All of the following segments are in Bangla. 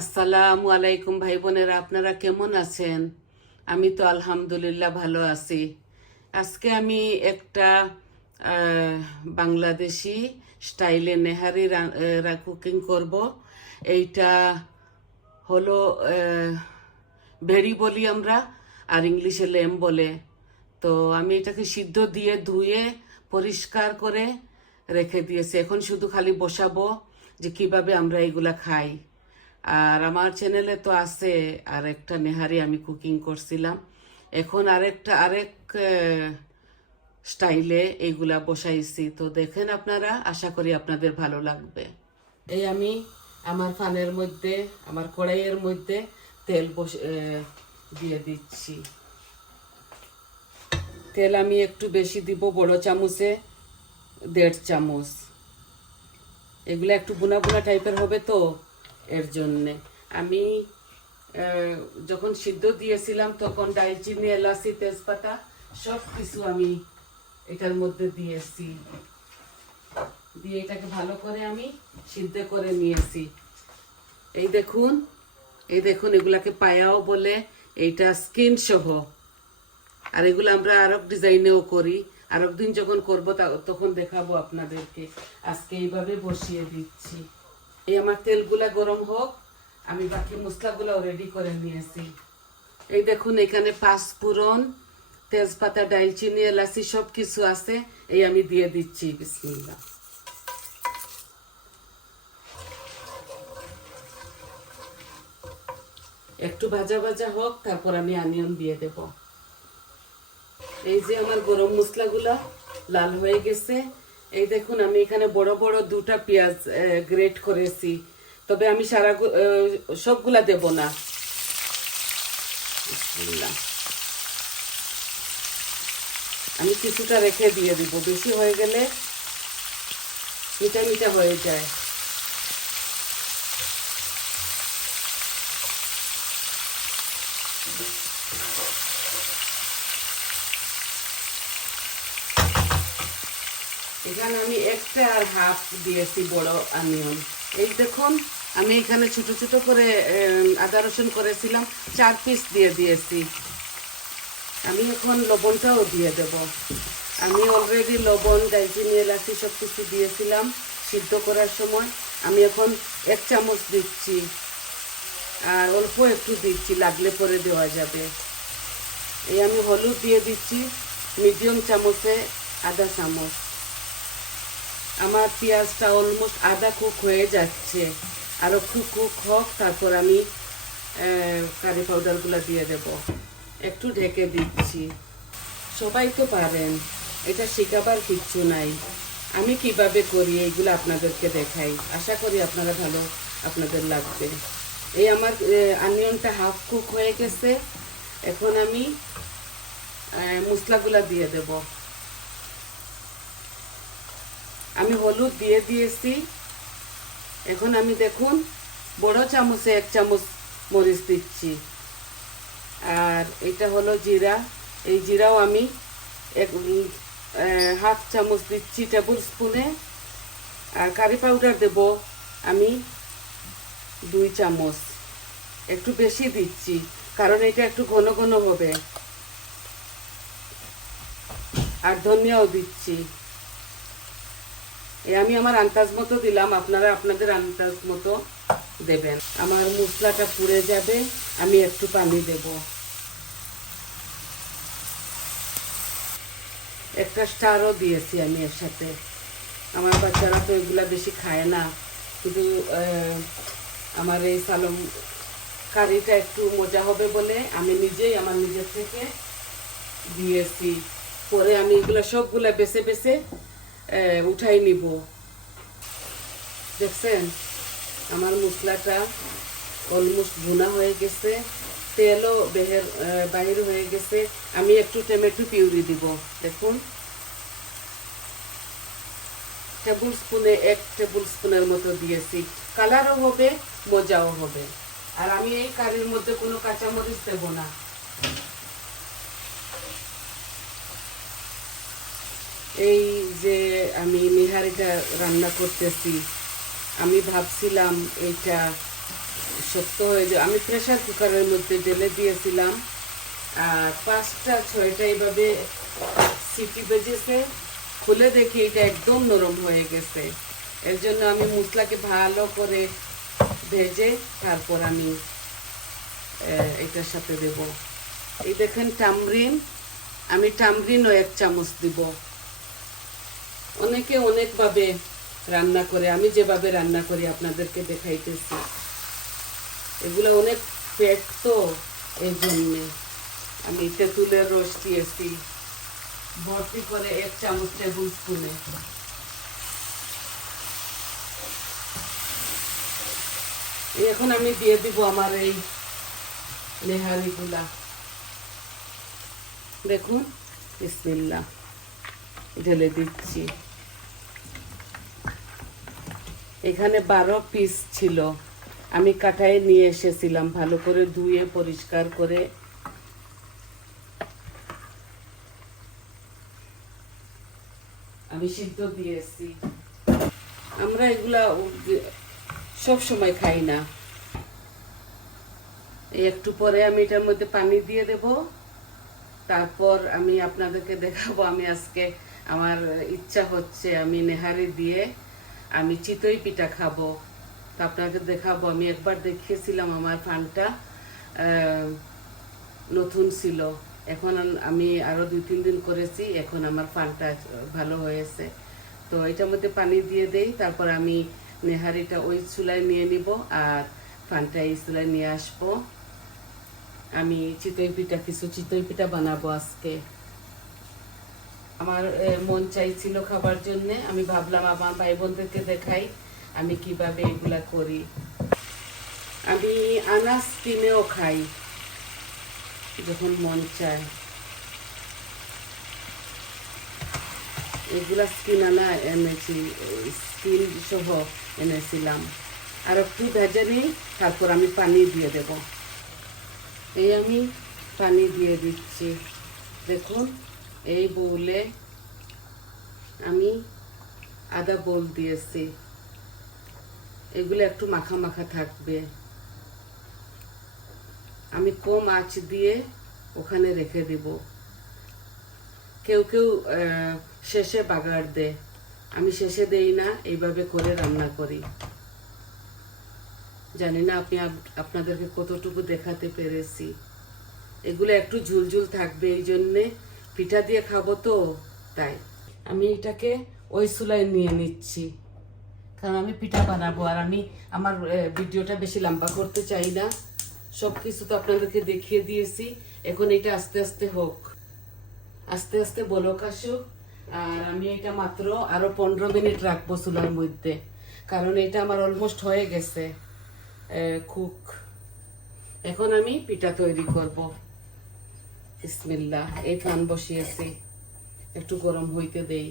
আসসালামু আলাইকুম ভাই বোনেরা, আপনারা কেমন আছেন? আমি তো আলহামদুলিল্লাহ ভালো আছি। আজকে আমি একটা বাংলাদেশি স্টাইলে নেহারি কুকিং করব। এইটা হলো ভেরি বলি আমরা, আর ইংলিশে লেম বলে। তো আমি এটাকে সিদ্ধ দিয়ে ধুয়ে পরিষ্কার করে রেখে দিয়েছি। এখন শুধু খালি বসাবো যে কিভাবে আমরা এগুলা খাই। আর আমার চ্যানেলে তো আছে আর একটা নেহারি আমি কুকিং করছিলাম। এখন আরেক স্টাইলে এইগুলা বসাইছি, তো দেখেন আপনারা, আশা করি আপনাদের ভালো লাগবে। এই আমি আমার ফানের মধ্যে, আমার কড়াইয়ের মধ্যে তেল দিয়ে দিচ্ছি। তেল আমি একটু বেশি দিব, বড় চামচে 1.5 চামচ। এগুলো একটু বুনা বুনা টাইপের হবে, তো এর জন্যে আমি যখন সিদ্ধ দিয়েছিলাম তখন দারচিনি, এলাচি, তেজপাতা সব কিছু আমি এটার মধ্যে দিয়েছি। দিয়ে এটাকে ভালো করে আমি সিদ্ধ করে নিয়েছি। এই দেখুন এগুলাকে পায়াও বলে, এইটা স্কিন সহ। আর এগুলো আমরা আরক ডিজাইনেও করি, আরক দিন যখন করবো তখন দেখাবো আপনাদেরকে। আজকে এইভাবে বসিয়ে দিচ্ছি। এই আমার তেলগুলা গরম হোক, আমি বাকি মশলাগুলো রেডি করে নিয়েছি। এই দেখুন এখানে 5 ফোড়ন, তেজপাতা, দারচিনি, এলাচি সব কিছু আছে। এই আমি দিয়ে দিচ্ছি। বিসমিল্লাহ। একটু ভাজা ভাজা হোক, তারপর আমি অনিয়ন দিয়ে দেব। এই যে আমার গরম মশলাগুলা লাল হয়ে গেছে। এই দেখুন আমি এখানে বড় বড় 2টা পেঁয়াজ গ্রেট করেছি, তবে আমি সবগুলা দেব না। আমি কিছুটা রেখে দিয়ে দিব, বেশি হয়ে গেলে মিঠা মিঠা হয়ে যায়। এখানে আমি 1.5 দিয়েছি বড় অনিয়ন। এই দেখুন আমি এখানে ছোট ছোট করে আদা রসুন করেছিলাম, 4 পিস দিয়ে দিয়েছি। আমি এখন লবণটাও দিয়ে দেব। আমি অলরেডি লবণ, দারচিনি, এলাচি সব কিছু দিয়েছিলাম সিদ্ধ করার সময়। আমি এখন 1 চামচ দিচ্ছি, আর অল্প একটু দিচ্ছি, লাগলে পরে দেওয়া যাবে। এই আমি হলুদ দিয়ে দিচ্ছি মিডিয়াম চামচে আধা চামচ। আমার পেঁয়াজটা অলমোস্ট আধা কুক হয়ে যাচ্ছে, আরও কুক হোক, তারপর আমি কারি পাউডারগুলো দিয়ে দেব। একটু ঢেকে দিচ্ছি। সবাই তো পারেন, এটা শেখাবার কিচ্ছু নাই। আমি কিভাবে করি এইগুলো আপনাদেরকে দেখাই, আশা করি আপনাদের লাগবে। এই আমার অনিয়নটা হাফ কুক হয়ে গেছে। এখন আমি মশলাগুলা দিয়ে দেব। আমি হলুদ দিয়ে দিয়েছি। এখন আমি দেখুন বড় চামচে 1 চামচ মরিচ দিচ্ছি। আর এটা হলো জিরা। এই জিরাও আমি হাফ চামচ দিচ্ছি টেবিল স্পুনে। আর কারি পাউডার দেব আমি 2 চামচ, একটু বেশি দিচ্ছি কারণ এটা একটু ঘন ঘন হবে। আর ধনিয়াও দিচ্ছি। আমি আমার আন্দাজ মতো দিলাম, আপনারা আপনাদের আন্দাজ মতো দেবেন। আমার মশলাটা পুড়ে যাবে, আমি একটু পানি দেব। একটা স্টারও দিয়েছি আমি এর সাথে। আমার বাচ্চারা তো এগুলা বেশি খায় না, কিন্তু আমার এই সালম কারিটা একটু মজা হবে বলে আমি নিজেই আমার নিজের থেকে দিয়েছি। পরে আমি এগুলা সবগুলা বেছে বেছে উঠাই নিব। দেখছেন আমার মশলাটা অলমোস্ট ভুনা হয়ে গেছে, তেলও বাহির হয়ে গেছে। আমি একটু টমেটো পিউরি দিব। দেখুন এক টেবিল স্পুনের মতো দিয়েছি। কালারও হবে, মজাও হবে। আর আমি এই কারির মধ্যে কোনো কাঁচামরিচ দেব না। এই যে আমি নিহারিটা রান্না করতেছি, আমি ভাবছিলাম এইটা শক্ত হয়ে যায়। আমি প্রেসার কুকারের মধ্যে ঢেলে দিয়েছিলাম, আর 5টা 6টা এইভাবে সিটি বেজেছে। খুলে দেখি এটা একদম নরম হয়ে গেছে। এর জন্য আমি মশলাকে ভালো করে ভেজে তারপর আমি এটার সাথে দেব। এই দেখেন টামরিন, আমি টামরিনও 1 চামচ দিব। অনেকে অনেকভাবে রান্না করে, আমি যেভাবে রান্না করি আপনাদেরকে দেখাইতেছি। এগুলো অনেক পেট, তো এই জন্যে আমি তেঁতুলের রস দিয়েছি ভর্তি করে 1 চামচ টেবিল স্পুনে। এখন আমি দিয়ে দিব আমার এই নেহারিগুলা। দেখুন, বিসমিল্লাহ ঢেলে দিচ্ছি। এখানে 12 পিস ছিল, আমি কাটায় নিয়ে এসেছিলাম ভালো করে ধুয়ে পরিষ্কার করে। আমি সিদ্ধ দিয়েছি। আমরা এগুলা সব সময় খাই না। একটু পরে আমি এটার মধ্যে পানি দিয়ে দেব, তারপর আমি আপনাদেরকে দেখাবো। আমি আজকে আমার ইচ্ছা হচ্ছে আমি নেহারি দিয়ে আমি চিতই পিঠা খাবো, তো আপনাকে দেখাবো। আমি একবার দেখিয়েছিলাম, আমার ফানটা নতুন ছিল, এখন আমি আরো 2-3 দিন করেছি, এখন আমার ফানটা ভালো হয়েছে। তো এটার মধ্যে পানি দিয়ে দেই, তারপর আমি নেহারিটা ওই চুলায় নিয়ে নিব আর ফানটা এই চুলায় নিয়ে আসবো। আমি চিতই পিঠা বানাবো আজকে। আমার মন চাইছিল খাবার জন্য, আমি ভাবলাম আমার ভাই বোনদেরকে দেখাই আমি কিভাবে এগুলা করি। আমি আনাজ কিনেও খাই যখন মন চায়। এগুলা স্কিন আনা এনেছি, স্কিন সহ এনেছিলাম। আর একটু ভেজে নিই, তারপর আমি পানি দিয়ে দেব। এই আমি পানি দিয়ে দিচ্ছি। দেখুন, এই বউলে আমি আধা বোল দিয়েছি। এগুলো একটু মাখা মাখা থাকবে। আমি কম আঁচ দিয়ে ওখানে রেখে দিব। কেউ কেউ শেষে বাগার দেয়, আমি শেষে দেই না, এইভাবে করে রান্না করি। জানি না আপনাদেরকে কতটুকু দেখাতে পেরেছি। এগুলো একটু ঝুলঝুল থাকবে, এই জন্যে পিঠা দিয়ে খাবো, তো তাই আমি এটাকে ওই চুলায় নিয়ে নিচ্ছি, কারণ আমি পিঠা বানাবো। আর আমি আমার ভিডিওটা বেশি লম্বা করতে চাই না, সব কিছু তো আপনাদেরকে দেখিয়ে দিয়েছি। এখন এটা আস্তে আস্তে হোক, আস্তে আস্তে বলক আসুক। আর আমি এটা মাত্র আরো 15 মিনিট রাখবো চুলার মধ্যে, কারণ এটা আমার অলমোস্ট হয়ে গেছে কুক। এখন আমি পিঠা তৈরি করব। বিসমিল্লাহ। এই ফ্যান বসিয়েছি, একটু গরম হইতে দেই।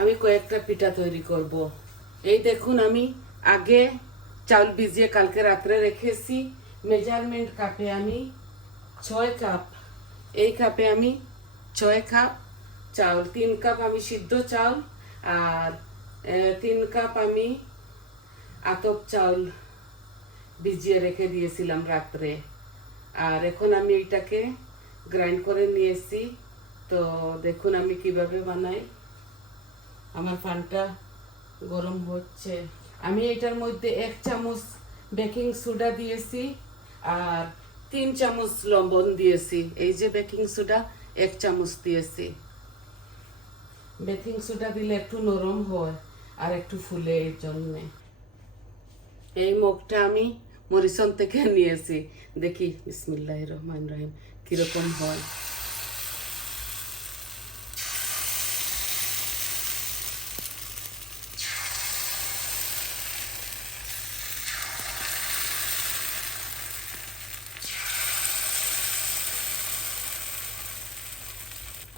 আমি কয়েকটা পিঠা তৈরি করব। এই দেখুন, আমি আগে চাউল ভিজিয়ে কালকে রাত্রে রেখেছি। মেজারমেন্ট কাপে আমি 6 কাপ, এই কাপে আমি 6 কাপ চাউল, 3 কাপ আমি সিদ্ধ চাউল আর 3 কাপ আমি আতপ চাউল ভিজিয়ে রেখে দিয়েছিলাম রাত্রে। আর এখন আমি এটাকে গ্রাইন্ড করে নিয়েছি। তো দেখুন আমি কিভাবে বানাই। আমার ফানটা গরম হচ্ছে। আমি এটার মধ্যে 1 চামচ বেকিং সোডা দিয়েছি আর 3 চামচ লবণ দিয়েছি। এই যে বেকিং সোডা 1 চামচ দিয়েছি। বেকিং সোডা দিলে একটু নরম হয় আর একটু ফুলে, এর জন্যে। এই মগটা আমি মরিচন থেকে নিয়েছি। দেখি বিসমিল্লাহির রহমানির রহিম কিরকম হয়।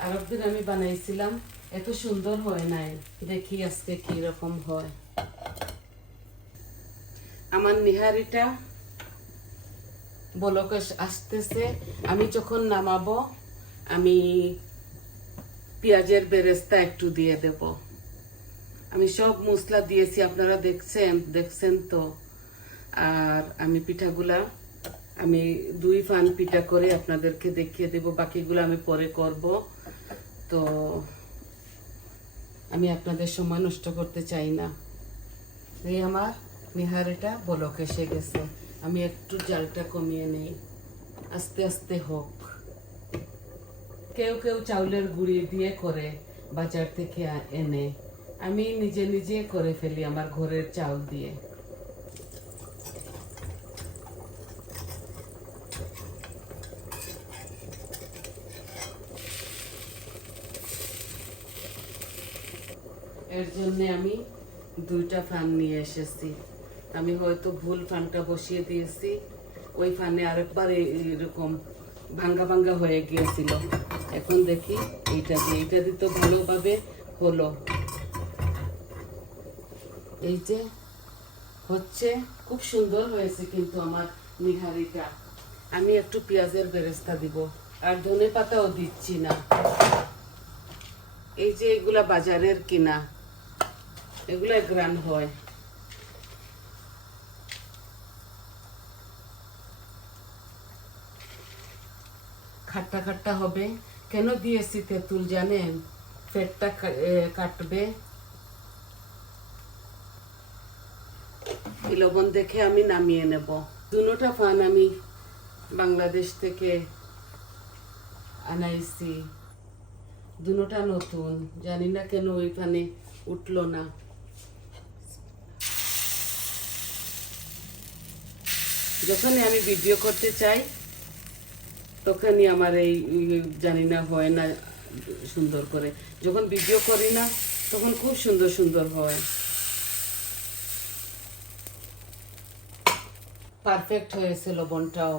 আর একদিন আমি বানাইছিলাম, এত সুন্দর হয় নাই। দেখি আজকে কি রকম হয়। আমার নিহারিটা বলক আসতেছে। আমি যখন নামাবো আমি পেঁয়াজের বেরেস্তা একটু দিয়ে দেব। আমি সব মশলা দিয়েছি, আপনারা দেখছেন তো। আর আমি পিঠাগুলা আমি 2 ফান পিঠা করে আপনাদেরকে দেখিয়ে দেব, বাকিগুলো আমি পরে করব। তো আমি আপনাদের সময় নষ্ট করতে চাই না। এই আমার নিহারিটা বলক এসে গেছে, আমি একটু জালটা কমিয়ে নেই, আস্তে আস্তে হোক। কেউ কেউ চাউলের গুঁড়ি দিয়ে করে বাজার থেকে এনে, আমি নিজে নিজে করে ফেলি আমার ঘরের চাউল দিয়ে। এর জন্য আমি 2টা ফান নিয়ে এসেছি। আমি হয়তো ভুল ফানটা বসিয়ে দিয়েছি, ওই ফানে আরেকবার এরকম ভাঙ্গা ভাঙ্গা হয়ে গিয়েছিল। এখন দেখি এইটা দিয়ে তো ভালোভাবে হলো। এই যে হচ্ছে, খুব সুন্দর হয়েছে কিন্তু আমার নিহারিটা। আমি একটু পেঁয়াজের বেরেস্তা দিব, আর ধনে পাতাও দিচ্ছি না। এই যে এগুলা বাজারের কিনা, এগুলা গ্রান হয়। খাট্টা খাট্টা হবে। কেন দিয়েছি তেঁতুল জানেন? পেটটা কাটবে। লবণ দেখে আমি নামিয়ে নেব। 2টা ফান আমি বাংলাদেশ থেকে আনাইছি, 2টা নতুন, জানি না কেন ওই ফানে উঠলো না। যখনই আমি ভিডিও করতে চাই তখনই আমার এই জানি না হয় না সুন্দর করে। যখন ভিডিও করি না তখন খুব সুন্দর সুন্দর হয়। পারফেক্ট হয়েছে, লবণটাও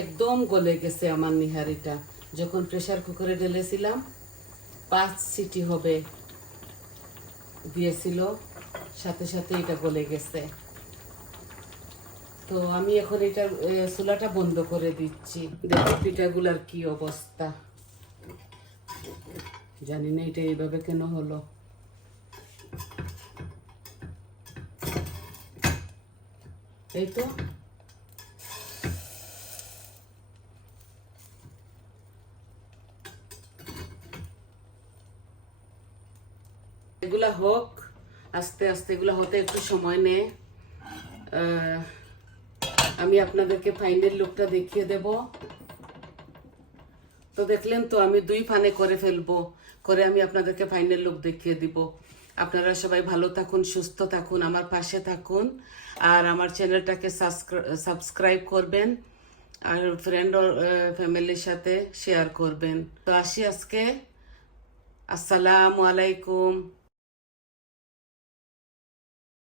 একদম গলে গেছে আমার নিহারিটা। যখন প্রেসার কুকারে ঢেলেছিলাম 5 সিটি হবে দিয়েছিল, সাথে সাথে এটা গলে গেছে। তো আমি এখন এটা চুলাটা বন্ধ করে দিচ্ছি। দেখো পিঠাগুলার কি অবস্থা, জানি না এটা এইভাবে কেন হলো। এই তো এগুলা হোক আস্তে আস্তে, এগুলা হতে একটু সময় নেয়। আমি আপনাদেরকে ফাইনাল লুকটা দেখিয়ে দেব। তো দেখলেন তো, আমি 2 ফানে করে ফেলবো, করে আমি আপনাদেরকে ফাইনাল লুক দেখিয়ে দিব। আপনারা সবাই ভালো থাকুন, সুস্থ থাকুন, আমার পাশে থাকুন, আর আমার চ্যানেলটাকে সাবস্ক্রাইব করবেন, আর ফ্রেন্ড ও ফ্যামিলির সাথে শেয়ার করবেন। তো আসি আজকে, আসসালামু আলাইকুম।